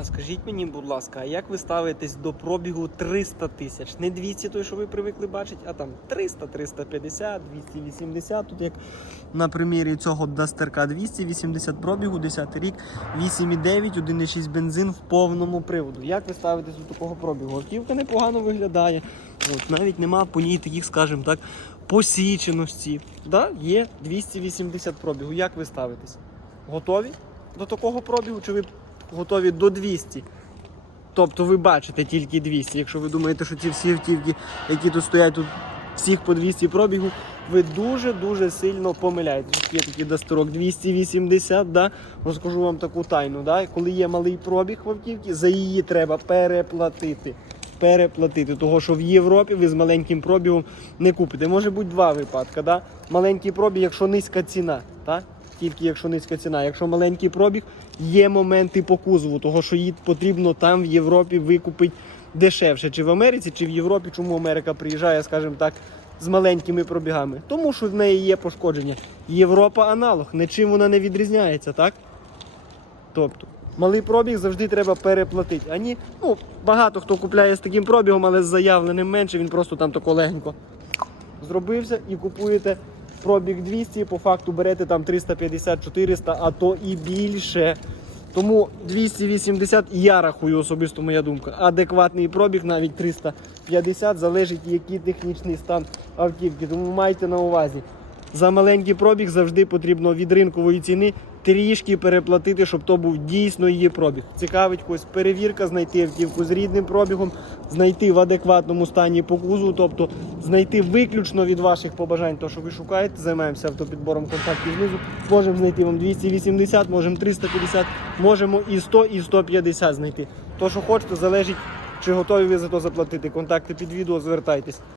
А скажіть мені, будь ласка, а як ви ставитесь до пробігу 300 тисяч? Не 200 той, що ви привикли бачити, а там 300, 350, 280. Тут як на примірі цього Дастерка 280 пробігу, 10 рік, 8,9, 1,6 бензин в повному приводу. Як ви ставитесь до такого пробігу? Автівка непогано виглядає. От, навіть нема по ній таких, скажімо так, посіченості. Да? Є 280 пробігу. Як ви ставитесь? Готові до такого пробігу? Чи ви готові до 200? Тобто ви бачите тільки 200. Якщо ви думаєте, що ці всі автівки, які тут стоять, тут всіх по 200 пробігу, ви дуже-дуже сильно помиляєтесь. Є такий дострок 280, да? розкажу вам таку тайну. Да? Коли є малий пробіг в автівці, за її треба переплатити. Переплатити, того що в Європі ви з маленьким пробігом не купите. Може бути два випадки. Да? Маленький пробіг, якщо низька ціна. Так? Тільки якщо низька ціна. Якщо маленький пробіг, є моменти по кузову, того що її потрібно там в Європі викупити дешевше. Чи в Америці, чи в Європі. Чому Америка приїжджає, скажімо так, з маленькими пробігами? Тому що в неї є пошкодження. Європа аналог, нічим вона не відрізняється, так? Тобто, малий пробіг завжди треба переплатити. А ні, ну, багато хто купляє з таким пробігом, але з заявленим менше, він просто там тако легенько зробився і купуєте пробіг 200, по факту берете там 350-400, а то і більше. Тому 280 я рахую особисто моя думка. Адекватний пробіг навіть 350 залежить який технічний стан автівки. Тому майте на увазі. За маленький пробіг завжди потрібно від ринкової ціни трішки переплатити, щоб то був дійсно її пробіг. Цікавить когось перевірка, знайти автівку з рідним пробігом, знайти в адекватному стані по кузову, тобто знайти виключно від ваших побажань, то що ви шукаєте. Займаємося автопідбором контактів знизу. Можемо знайти вам 280, можемо 350, можемо і 100, і 150 знайти. То, що хочете, залежить, чи готові ви за то заплатити. Контакти під відео, звертайтесь.